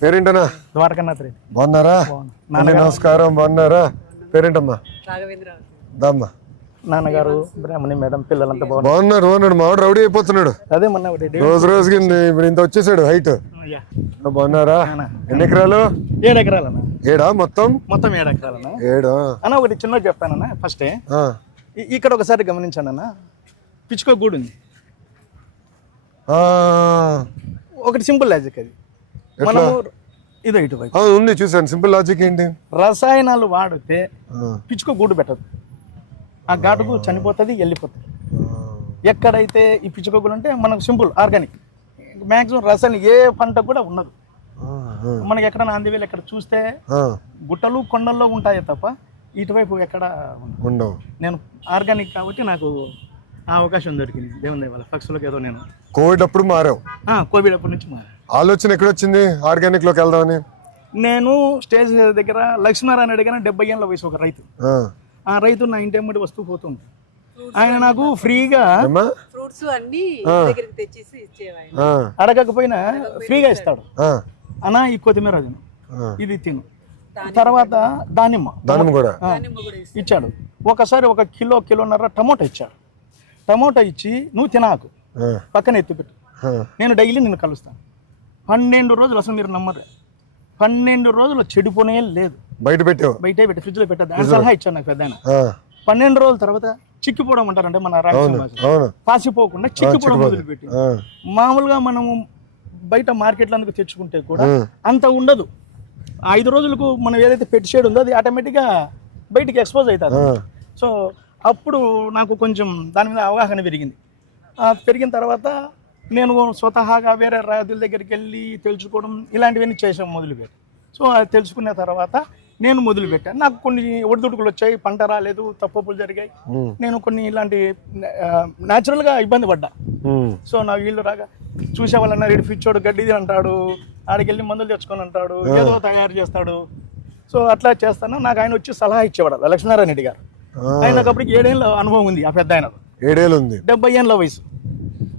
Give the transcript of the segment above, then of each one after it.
పేరేంటనా? ద్వారకనాథ్ రెడ్డి. బాగున్నారా? నమస్కారం. బాగున్నారా? పేరేంటమ్మా? దామ్మా. నాన్నగారు బ్రాహ్మణి, మేడం, పిల్లలంతా బాగున్నారు. మావాడు రౌడీ అయిపోతున్నాడు అదే మొన్న రోజు రోజుకి. ఇప్పుడు ఇంత వచ్చేసాడు హైట్. బాగున్నారా? ఎన్ని ఎకరాలు? 7 ఎకరాలన్నా. 7 మొత్తం 7 ఎకరాలన్నా. 7 అన్న ఒకటి చిన్న చెప్తానన్నా. ఫస్టే ఇక్కడ ఒకసారి గమనించాను అన్న, పిచ్చుకో గూడు ఉంది. ఒకటి సింపుల్ లాజిక్ అది. మనము ఇదో ఇటువైపు ఉంది చూసాను. సింపుల్ లాజిక్ ఏంటి? రసాయనాలు వాడితే పిచ్చుకో గూడు పెట్టదు, ఆ ఘాటుకు చనిపోతుంది, వెళ్ళిపోతుంది. ఎక్కడైతే ఈ పిచ్చుకో గూడు అంటే మనకు సింపుల్ ఆర్గానిక్, మ్యాక్సిమం రసాయనం ఏ పంట కూడా ఉండదు. మనకి ఎక్కడ ఆంధ్రవేలు ఎక్కడ చూస్తే గుట్టలు కొండల్లో ఉంటాయి తప్ప ఇటువైపు ఎక్కడ ఉండవు. నేను ఆర్గానిక్ కాబట్టి నాకు ఆ అవకాశం దొరికింది దేవుని దయ వల్ల. పక్షులకు ఏదో నేను కోవిడ్ అప్పుడు మారావు. కోవిడ్ అప్పటి నుంచి మారా. ఆలోచన ఎక్కడొచ్చింది ఆర్గానిక్ లోకి వెళ్దామని? నేను స్టేజ్ దగ్గర లక్ష్మీనారాయణ రెడ్డి గారు 70 ఏళ్ళ వయసు ఒక రైతు. ఆ రైతు నా ఇంటి అమ్మడి వస్తూ పోతుంది. ఆయన నాకు ఫ్రీగా ఫ్రూట్స్ అన్ని తెచ్చేసి ఇచ్చేవాడు. అడగకపోయినా ఫ్రీగా ఇస్తాడు. అన్నా ఈ కొత్తిమీర తిను, ఇది తిను, తర్వాత దానిమ్మ కూడా ఇచ్చాడు. ఒకసారి 1 కిలోన్నర టమోటా ఇచ్చాడు. టమోటా ఇచ్చి నువ్వు తినాకు, పక్కన ఎత్తుపెట్టు, నేను డైలీ నిన్ను కలుస్తాను. 12 రోజులు, అసలు మీరు నమ్మరు, 12 రోజులు చెడిపోనే లేదు. బయటే పెట్టి ఫ్రిడ్జ్ లో పెట్టద్దు అని సలహా ఇచ్చాను నాకు పెద్ద. 12 రోజుల తర్వాత చిక్కిపోవడం అంటారంటే మన రాయలసీమ పాసిపోకుండా చిక్కిపోవడం మొదలుపెట్టి. మామూలుగా మనము బయట మార్కెట్లో అందుకు తెచ్చుకుంటే కూడా అంత ఉండదు. 5 రోజులకు మనం ఏదైతే పెట్టి షేడ్ ఉందో అది ఆటోమేటిక్గా బయటికి ఎక్స్పోజ్ అవుతుంది. సో అప్పుడు నాకు కొంచెం దాని మీద అవగాహన పెరిగింది. పెరిగిన తర్వాత నేను స్వతహాగా వేరే రైతుల దగ్గరికి వెళ్ళి తెలుసుకోవడం ఇలాంటివన్నీ చేసాం మొదలుపెట్టి. సో అది తెలుసుకున్న తర్వాత నేను మొదలుపెట్టాను. నాకు కొన్ని ఒడిదుడుకులు వచ్చాయి, పంట రాలేదు, తప్పులు జరిగాయి. నేను కొన్ని ఇలాంటి న్యాచురల్గా ఇబ్బంది పడ్డా. సో నా వీళ్ళు రాగా చూసే వాళ్ళన్నారు, ఇటు పిచ్చోడు గడ్డిది అంటాడు, ఆడికి వెళ్ళి మందులు తెచ్చుకొని అంటాడు, ఏదో తయారు చేస్తాడు. సో అట్లా చేస్తాను. నాకు ఆయన వచ్చి సలహా ఇచ్చేవాడు లక్ష్మీనారాయణ రెడ్డి గారు. ఆయనకు అప్పటికి 7 ఏళ్ళ అనుభవం ఉంది. ఆ పెద్ద ఆయన 7 ఏళ్ళు ఉంది, 70 ఏళ్ళ వయసు.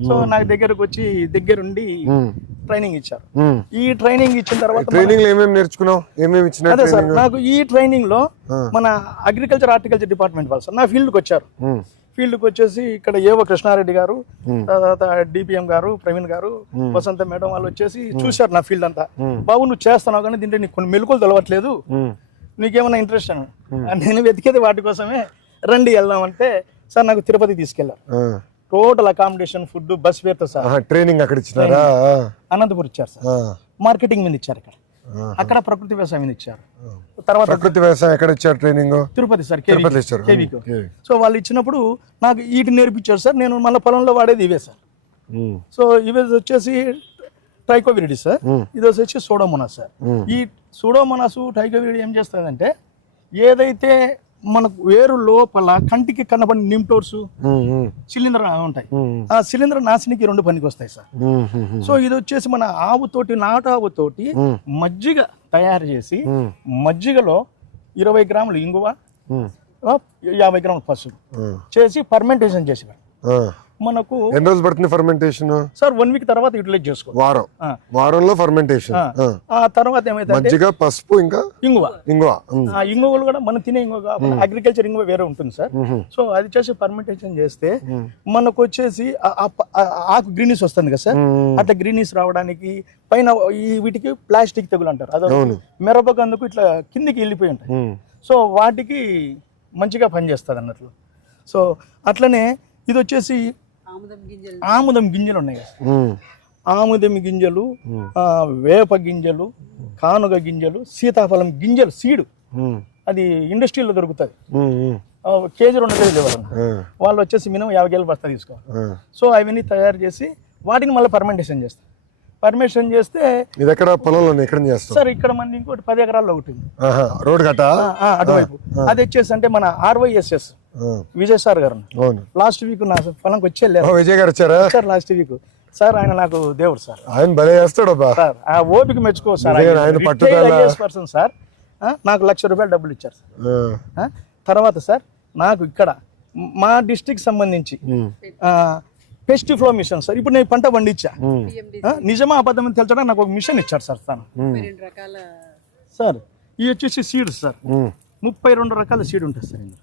సో నాకు దగ్గరకు వచ్చి దగ్గరుండి ట్రైనింగ్ ఇచ్చారు. ఈ ట్రైనింగ్ ఇచ్చిన తర్వాత అదే సార్, నాకు ఈ ట్రైనింగ్ లో మన అగ్రికల్చర్ హార్టికల్చర్ డిపార్ట్మెంట్ వాళ్ళు సార్ నా ఫీల్డ్కి వచ్చారు. ఫీల్డ్కి వచ్చేసి ఇక్కడ ఏవో కృష్ణారెడ్డి గారు, తర్వాత డిపిఎం గారు, ప్రవీణ్ గారు, వసంత మేడం వాళ్ళు వచ్చేసి చూశారు నా ఫీల్డ్ అంతా. బాబు నువ్వు చేస్తున్నావు కానీ దీంట్లో నీకు కొన్ని మెలకువలు తెలవట్లేదు, నీకేమన్నా ఇంట్రెస్ట్ అని. నేను వెతికేది వాటి కోసమే. రండి వెళ్దామంటే సార్ నాకు తిరుపతి తీసుకెళ్లారు. Total accommodation, food, bus fair తో సార్. ట్రైనింగ్ అక్కడ ఇచ్చినారా? అనంతపురం ఇచ్చారు సార్. మార్కెటింగ్ మీద ఇచ్చారు ఇక్కడ. అక్కడ ప్రకృతి వ్యవసాయం మీద ఇచ్చారు. తర్వాత ప్రకృతి వ్యవసాయం ఎక్కడ ఇచ్చారు ట్రైనింగ్? తిరుపతి సార్, కేవీకి. సో వాళ్ళు ఇచ్చినప్పుడు నాకు వీటి నేర్పించారు సార్. నేను మళ్ళీ పొలంలో వాడేది ఇవే సార్. సో ఇవే వచ్చేసి ట్రైకోవిరిడి సార్, ఇది వచ్చి సూడోమోనాస్ సార్. ఈ సూడోమోనాస్ ట్రైకోవిరిడి ఏం చేస్తుందంటే ఏదైతే మనకు వేరు లోపల కంటికి కనబడిన నిమ్టోర్స్, శిలీంధ్ర ఉంటాయి, ఆ శిలీంధ్ర నాశనికి 2 పనికి వస్తాయి సార్. సో ఇది వచ్చేసి మన ఆవుతోటి, నాటు ఆవుతోటి మజ్జిగ తయారు చేసి, మజ్జిగలో 20 గ్రాములు ఇంగువ, 50 గ్రాములు పసుపు చేసి ఫర్మెంటేషన్ చేసేవారు. మనకు ఎన్ని రోజులు పడుతుంది ఫర్మెంటేషన్ సార్? 1 వీక్ తర్వాత యూటిలైజ్ చేసుకో. వారంలో ఫర్మెంటేషన్. ఆ తర్వాత ఏమైతే మజ్జిగ, పసుపు, ఇంకా ఇంగువ. ఆ ఇంగువలు కూడా మనం తినే ఇంగువ కాకుండా అగ్రికల్చర్ ఇంగువ వేరే ఉంటుంది సార్. సో అది చేసి ఫర్మెంటేషన్ చేస్తే మనకు వచ్చేసి ఆకు గ్రీనిస్ వస్తుంది కదా సార్. అట్లా గ్రీనిస్ రావడానికి పైన ఈ వీటికి ప్లాస్టిక్ తెగులు అంటారు, అదే మిరపకు అందుకు ఇట్లా కిందికి వెళ్ళిపోయి ఉంటాయి. సో వాటికి మంచిగా పనిచేస్తుంది అన్నట్లు. సో అట్లనే ఇది వచ్చేసి ఆముదం గింజలు ఉన్నాయి కదా, ఆముదం గింజలు, వేప గింజలు, కానుగ గింజలు, సీతాఫలం గింజలు సీడు, అది ఇండస్ట్రీలో దొరుకుతుంది. కేజీ 2 కేజీలు ఇవ్వాలి. వాళ్ళు వచ్చేసి మినిమం 50 కేజీలు బస్తా తీసుకోవాలి. సో అవన్నీ తయారు చేసి వాటిని మళ్ళీ ఫర్మెంటేషన్ చేస్తారు. పర్మిషన్ చేస్తే ఇది ఎక్కడ పొలంలో ఎక్కడ చేస్తారు సార్? ఇక్కడ మంది ఇంకోటి 10 ఎకరాల్లో ఒకటి రోడ్ గట్ట అటువైపు. అది వచ్చేసి అంటే మన RYSS విజయ్ సార్ గారు లాస్ట్ వీక్ నా పొలంకి వచ్చి వెళ్ళారు. విజయ్ గారు వచ్చారా సార్ లాస్ట్ వీక్? సార్ ఆయన నాకు దేవుడు సార్. ఆయన భలే చేస్తాడు సార్. ఆ ఓపిక మెచ్చుకో సార్. Person sir. నాకు ₹1,00,000 డబ్బులు ఇచ్చారు సార్. తర్వాత సార్ నాకు ఇక్కడ మా డిస్ట్రిక్ట్ సంబంధించి పెస్ట్ ఫ్లో మిషన్ సార్. ఇప్పుడు నేను పంట పండించా, PMDC నిజమా అబద్ధం అని తెలుసడానికి నాకు ఒక మిషన్ ఇచ్చారు సార్ తను. 32 రకాల సార్ ఇవి వచ్చేసి సీడ్స్ సార్. 32 రకాల సీడ్ ఉంటుంది సార్ ఇందులో.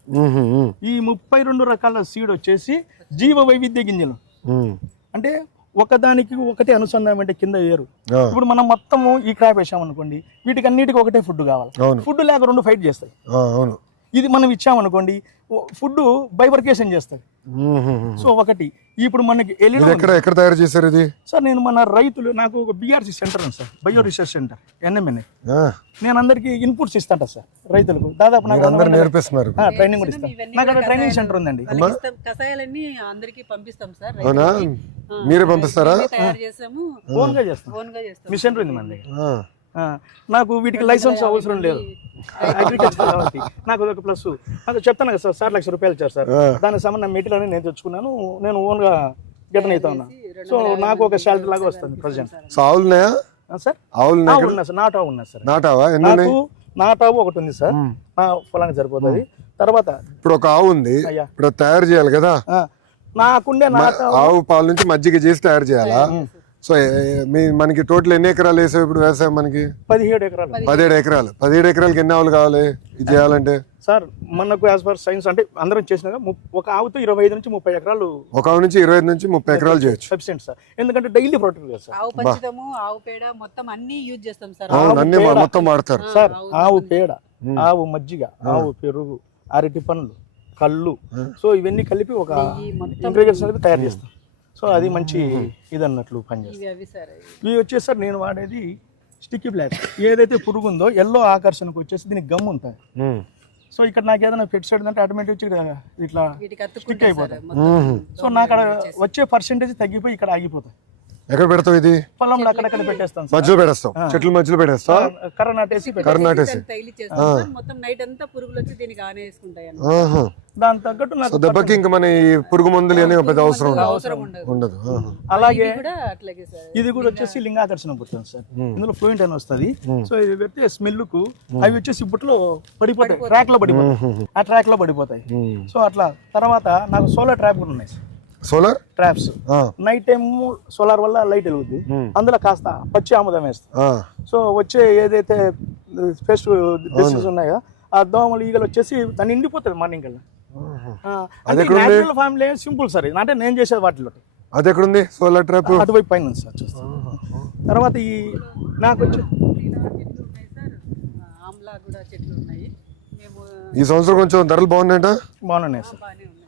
ఈ 32 రకాల సీడ్ వచ్చేసి జీవ వైవిధ్య గింజలు. అంటే ఒకదానికి ఒకటి అనుసంధానం అంటే కింద వేరు. ఇప్పుడు మనం మొత్తము ఈ క్రాప్ వేసామనుకోండి, వీటికి అన్నిటికీ ఒకటే ఫుడ్ కావాలి. ఫుడ్ లేక రెండు ఫైట్ చేస్తాయి. ఇది మనం ఇచ్చామనుకోండి, ఫుడ్ బైవర్కేషన్ చేస్తుంది. సో ఒకటి ఇప్పుడు మనకి ఎక్కడ తయారు చేశారు ఇది? సార్ నేను మన రైతులు, నాకు ఒక BRC సెంటర్ ఉంది sir, bio research centre NMNA. నేను అందరికి ఇన్పుట్స్ ఇస్తాంట సార్ రైతులకు. దాదాపు నాకు నేర్పిస్తున్నారు, ట్రైనింగ్ కూడా ఇస్తాను. నాకు అక్కడ ట్రైనింగ్ సెంటర్ ఉందండి. కషాయాలన్నీ అందరికి పంపిస్తాం సార్. అవునా? మీరే పంపిస్తారా? తయారు చేస్తాము, ఓన్ గా చేస్తాం. మిషన్ ఉంది మన దగ్గర. నాకు వీటికి లైసెన్స్ అవసరం లేదు, అగ్రికల్చర్ కాబట్టి నాకు అదొక ప్లస్. అది చెప్తాను కదా సార్, 1,00,000 రూపాయలు ఇచ్చారు సార్. దానికి సంబంధించిన మెటీరియల్ అని నేను తెచ్చుకున్నాను, నేను ఓన్ గా గిటన్ అవుతా ఉన్నా. సో నాకు ఒక శాలరీ లాగా వస్తుంది ప్రజెంట్. సార్ ఆవులు ఉన్నాయి సార్, నాటావు ఉన్నాయి సార్. నాకు నాటావు ఒకటి ఉంది సార్, పొలానికి సరిపోతుంది. తర్వాత ఇప్పుడు ఒక ఆవు ఉంది, ఇప్పుడు తయారు చేయాలి కదా, నాకుండే ఆవు పాల నుంచి మజ్జిగ చేసి తయారు చేయాలా? సో మనకి టోటల్ ఎన్ని ఎకరాలు వేసావు ఇప్పుడు వ్యవసాయం? మనకి 17 ఎకరాలు. 17 ఎకరాలు. 17 ఎకరాలకి ఎన్ని ఆవులు కావాలి ఇది చేయాలంటే? సార్ మనకు యాజ్ పర్ సైన్స్ అంటే అందరం చేసినాక ఒక ఆవుతో 25 నుంచి 30 ఎకరాలు, ఒక ఆవు నుంచి 25 నుంచి 30 ఎకరాలు చేయొచ్చు. సఫిషియెంట్ సార్, ఎందుకంటే డైలీ ప్రొడక్ట్ కదా సార్. ఆవు పంచదము, ఆవు పేడ మొత్తం అన్ని యూజ్ చేస్తాం సార్. అన్ని మొత్తం వాడతారు సార్. ఆవు పేడ, ఆవు మజ్జిగ, ఆవు పెరుగు, అరటి పండ్లు, కళ్ళు, సో ఇవన్నీ కలిపి ఒక ఇంగ్రీడియంట్స్ అనేది తయారు చేస్తాం. సో అది మంచి ఇది అన్నట్లు పనిచేస్తుంది. ఇవి వచ్చేసి సార్ నేను వాడేది స్టిక్కీ బ్లాక్. ఏదైతే పురుగు ఉందో ఎల్లో ఆకర్షణకు వచ్చేసి దీనికి గమ్ ఉంటుంది. సో ఇక్కడ నాకు ఏదైనా పెట్సైడ్ అంటే ఆటోమేటిక్ ఇట్లా స్టిక్ అయిపోతాయి. సో నాకు అక్కడ వచ్చే పర్సెంటేజ్ తగ్గిపోయి ఇక్కడ ఆగిపోతాయి. ఎక్కడ పెడతావు ఇది? పొలంలో అక్కడక్కడ పెట్టేస్తాను, మధ్యలో పెట్టేస్తావు, చెట్ల మధ్యలో పెట్టేస్తావు, కర్ర నాటేసి మొత్తం నైట్ అంతా పురుగులు వచ్చి దీనికి ఆనేసుకుంటాయి. దాని తగ్గట్టు నాకు దెబ్బకి ఇంకా మన ఈ పురుగు మందులు అని పెద్ద అవసరం ఉండదు. అలాగే ఇది కూడా వచ్చేసి లింగాకర్షణ పుడుతుంది సార్. ఇందులో ఫ్లూయెంట్ అని వస్తుంది. సో ఇది పెడితే స్మెల్ కు అవి వచ్చేసి బుట్లో పడిపోతాయి, ట్రాక్ లో పడిపోతాయి, ఆ ట్రాక్ లో పడిపోతాయి. సో అట్లా తర్వాత నాకు సోలార్ ట్రాప్ కూడా ఉన్నాయి sir. Solar traps night time solar వల్ల లైట్ వెలుగుద్ది, అందులో కాస్త పచ్చి ఆముదం వేస్తా. సో వచ్చే ఏదైతే పెస్ట్ డిసీజ్ ఉన్నాయో ఆ దోమలు ఈగలు వచ్చేసి దాన్ని నిండిపోతుంది మార్నింగ్ కల్లా. న్యాచురల్ ఫార్మ్ సింపుల్ సార్, అంటే నేను చేసేది వాటిలో. అది ఎక్కడుంది సోలార్ ట్రాప్? అటువైపు పైన ఉంది సార్, చూస్తాను. తర్వాత ఈ నాకు వచ్చి చెట్లు ఉన్నాయి. ఈ సంవత్సరం కొంచెం ధరలు బాగున్నాయట? బాగున్నాయి సార్.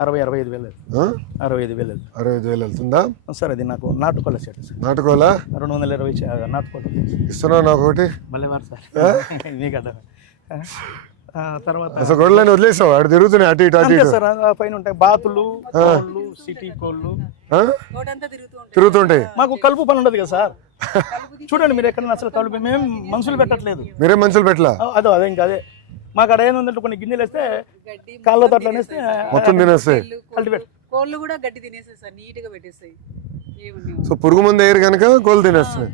65,000 వెళ్తుందా సార్? అది నాకు నాటుకోల సెట్ సార్. నాటుకోల 220 నాటుకోల ఇస్తున్నావు నాకు ఒకటి. మళ్ళీ సార్ మీకు అర్థం. తర్వాత అసలు గొడవలని వదిలేసావు, అటు తిరుగుతున్నాయి అటు ఇటు అటు ఇటు సార్. పైన ఉంటాయి బాతులు, కోళ్ళు, సిటీ కోళ్ళు తిరుగుతుంటాయి. మాకు కలుపు పని ఉండదు కదా సార్. చూడండి మీరు ఎక్కడ అసలు కలుపు, మేము మనుషులు పెట్టట్లేదు. మీరే మనుషులు పెట్టలా? అదే ఇంకా అదే మాకు అక్కడ ఏంటంటే కొన్ని గిన్నెలు వేస్తే కాళ్ళతో అట్లా వేస్తే మొత్తం తినేస్తాయి. కోళ్ళు కూడా గడ్డి తినేస్తాయి సార్, నీట్ గా పెట్టేస్తాయి. సో పురుగు మందు వేయరు కనుక కోళ్ళు తినేస్తాయి.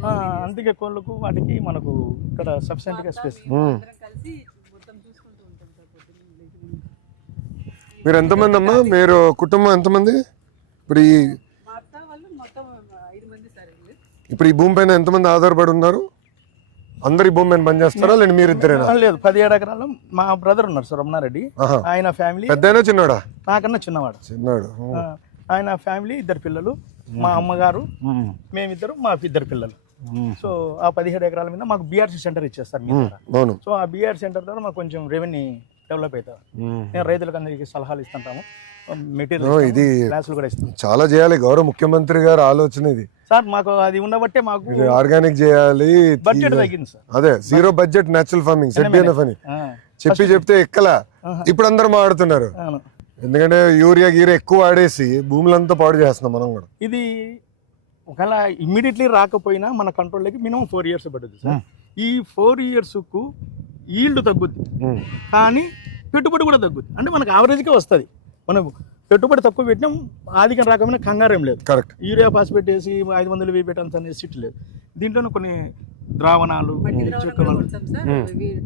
అందుకే కోళ్ళకు వాటికి మనకు ఇక్కడ సఫిషియెంట్ గా స్పేస్. మీరు ఎంతమంది అమ్మా? మీరు కుటుంబం ఎంతమంది? ఇప్పుడు ఈ భూమి పైన ఎంతమంది ఆధారపడి ఉన్నారు? అందరు ఈ భూమి పైన పనిచేస్తారా లేదా మీరు ఇద్దరేనా? లేదు, 17 ఎకరాలు మా బ్రదర్ ఉన్నారు సార్, రమణారెడ్డి. ఆయన ఫ్యామిలీ పెద్దనా చిన్నవాడా? నాకన్నా చిన్నవాడు. ఆయన ఫ్యామిలీ 2 పిల్లలు, మా అమ్మగారు, మేమిద్దరు, మా 2 పిల్లలు. సో ఆ 17 ఎకరాల మీద మాకు BRC సెంటర్ ఇచ్చేస్తారు. సో ఆ BRC సెంటర్ ద్వారా మాకు కొంచెం రెవెన్యూ డెవలప్ అవుతారు. నేను రైతులకు అందరికి సలహాలు ఇస్తుంటాము, మెటీరియల్ ఇది క్లాసులు కూడా ఇస్తాం. చాలా చేయాలి, గౌరవ ముఖ్యమంత్రి గారు ఆలోచన ఇది సార్. మాకు అది ఉండబట్టే మాకు ఆర్గానిక్ చేయాలి, బడ్జెట్ తగ్గింది సార్. అదే zero budget natural farming ZBNF అని చెప్తే ఎక్కలా. ఇప్పుడు అందరూ మాట్లాడుతున్నారు, ఎందుకంటే యూరియా గీరియా ఎక్కువ వాడేసి భూములంతా పాడు చేస్తున్నాం మనం కూడా. ఇది ఒకవేళ ఇమ్మీడియట్లీ రాకపోయినా మన కంట్రోల్లోకి మినిమం 4 years పడుతుంది సార్. ఈ 4 years కు ఈల్డ్ తగ్గుద్ది, కానీ పెట్టుబడి కూడా తగ్గుద్ది. అంటే మనకు యావరేజ్గా వస్తుంది. మనం పెట్టుబడి తక్కువ పెట్టినాం, ఆదికం రాకపోయినా కంగారేం లేదు. కరెక్ట్. యూరియా ఫాస్ఫేట్ వేసి 500 వేయి పెట్టాల్సిన సిట్ లేదు. దీంట్లో కొన్ని ద్రావణాలు